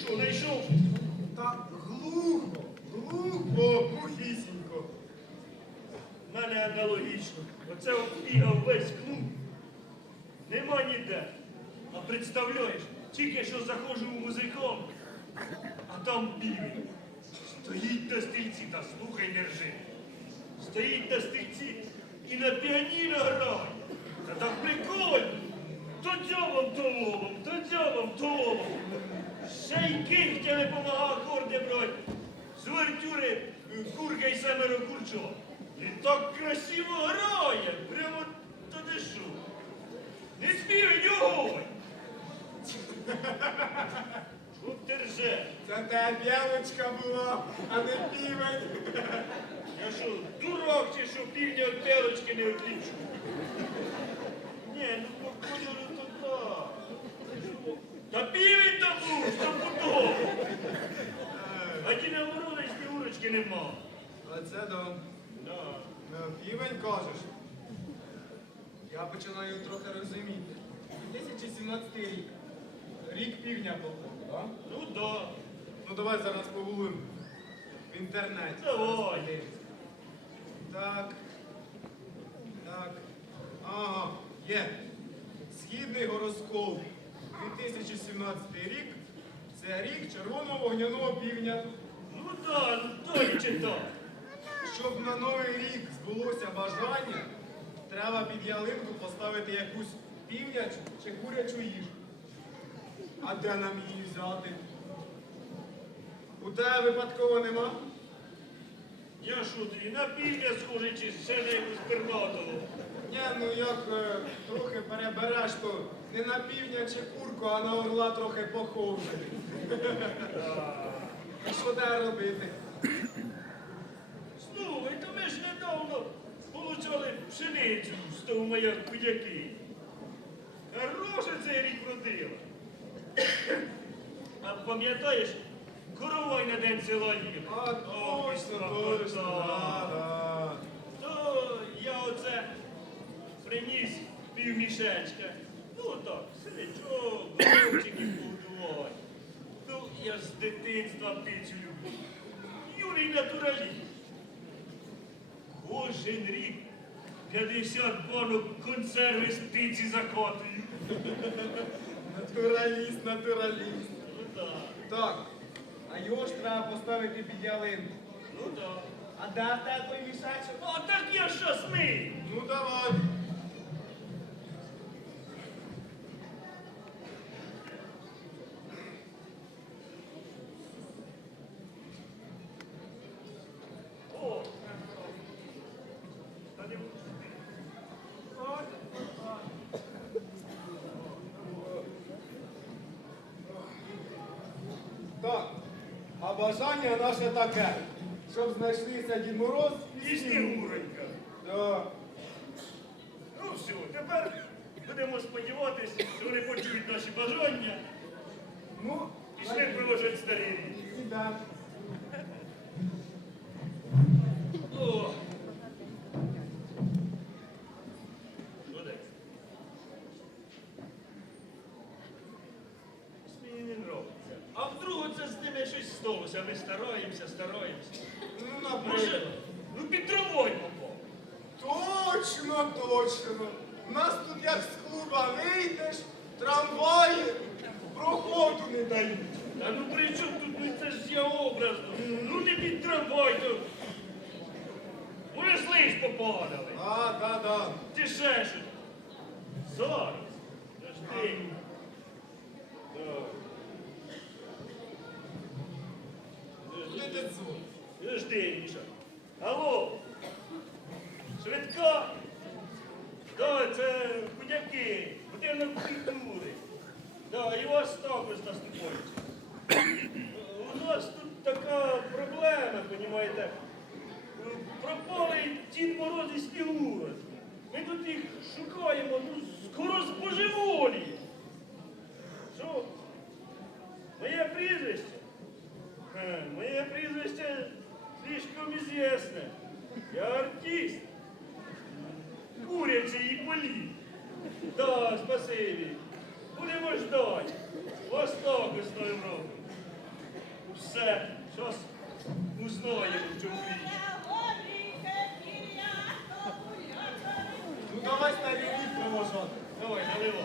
Що, знайшов? Та глухо, глухо, глухісінько. В мене аналогічно. Оце оббігав весь клуб. Нема ніде. А представляєш, тільки що заходжу в музиком, а там півень. Стоїть на стільці та слухай не ржи. Стоїть на стільці і на піаніно грає. Та так прикольно. То дзьобом, то лобом, то дзьобом, то лобом. Ще й кихтя не помагав акорди брати. З увертюри е, курка й семеро курчо. І так красиво грає. Прямо та що. Не співай! Що ти ржеш? Це те п'яночка була, а не півень. Я що, дурак чи що півня від телочки не отлічу? Ні, ну по кольору то так. Та півень там був, стопудово. А ті наворони снігурочки нема. Оце да. Да. Е, Півень кажеш. Я починаю трохи розуміти. 2017 рік. Рік півня походу, так? Ну да. Ну давай зараз погулимо в інтернеті. Давай. Так. Так. Ага, є. Східний гороскоп. 2017 рік. Це рік червоного вогняного півня. Ну ну то і читав. Щоб на новий рік збулося бажання, треба під ялинку поставити якусь півнячу чи курячу їжу. А де нам її взяти? У тебе випадково нема? Я ти, на півня схожий чи ще на якусь пернатого? Ні, ну як е, трохи перебереш, то не на півня чи курку, а на орла трохи похоже. І що треба робити? Слухай, то ми ж недавно получали пшеницю з того моя кудяки. Хороше цей рік родила. А пам'ятаєш, коровай на день села їв. А точно, точно, да, да. То я оце приніс півмішечка. Ну так, синичок, голубчиків побудувати. Ну, я з дитинства птицю люблю. Юний натураліст. Кожен рік 50 банок консерви з птиці закатую. Натураліст, натураліст. Ну так, Так, а його ж треба поставити під ялинку. ну так. А де той мішечок? А так я щасний. Ну давай. О! Та не От. Так. А бажання наше таке, щоб знайшлися Дід Мороз І Снігуренька. Да. Ну все, тепер будемо сподіватися, що вони почують наші бажання Ну, і ще приложать старий рік. Це з ними щось сталося? Ми стараємося, стараємося. Ну, Може, наприклад. ну під травою попав. Точно, точно. У нас тут як з клуба вийдеш, трамваї проходу не дають. Та ну при чому тут ну, це ж я образно? Ну не під трамвай, то. Може, слизь попадали. А, да, да. Ти ще що? Зараз. Подожди. Так. Подожди, Міша. Алло. Швидка. Да, це будяки, будинок культури. Да, і вас також наступають. У нас тут така проблема, розумієте? Пропали Дід Мороз і Снігура. Ми тут їх слишком. Я артист. Курячий і політ. Да, спасибі. Будемо ждать. Також з Новим роком. все, щас узнаємо, в чому річ. Ну давай старий рік провожати. Давай, наливай.